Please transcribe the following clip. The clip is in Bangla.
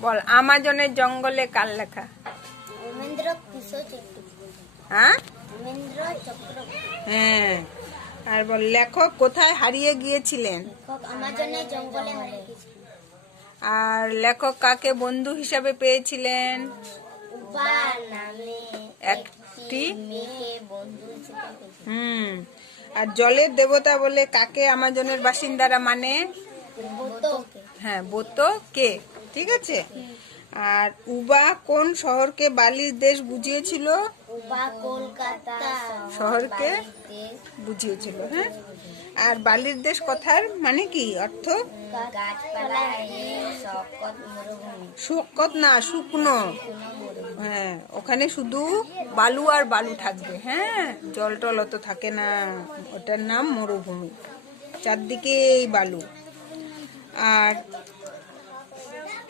বল, আমাজনের জঙ্গলে কার লেখা? রবীন্দ্র কিশোর চট্টোপাধ্যায়। হ্যাঁ রবীন্দ্র চক্রবর্তী। হ্যাঁ। আর বল, লেখক কোথায় হারিয়ে গিয়েছিলেন? লেখক আমাজনের জঙ্গলে হারিয়ে গেছিলেন। আর লেখক কাকে বন্ধু হিসাবে পেয়েছিলেন? উবা নামে একটি মেয়েকে বন্ধু হিসেবে পেয়েছিলেন। আর জলের দেবতা বলে কাকে আমাজনের বাসিন্দারা মানে? বোতকে। হ্যাঁ, বোতকে। ঠিক আছে। আর উবা কোন শহরকে বালির দেশ বুঝিয়েছিল? উবা কলকাতা শহরকে দেশ। বুঝিয়েছিল। হ্যাঁ। আর বালির দেশ কথার মানে কি অর্থ? গাছপালা শকত মরুভূমি। শুকত না, শুকনো। হ্যাঁ, ওখানে শুধু বালু আর বালু থাকবে। হ্যাঁ, জল টল অত থাকে না। ওটার নাম মরুভূমি, চারদিকে বালু। আর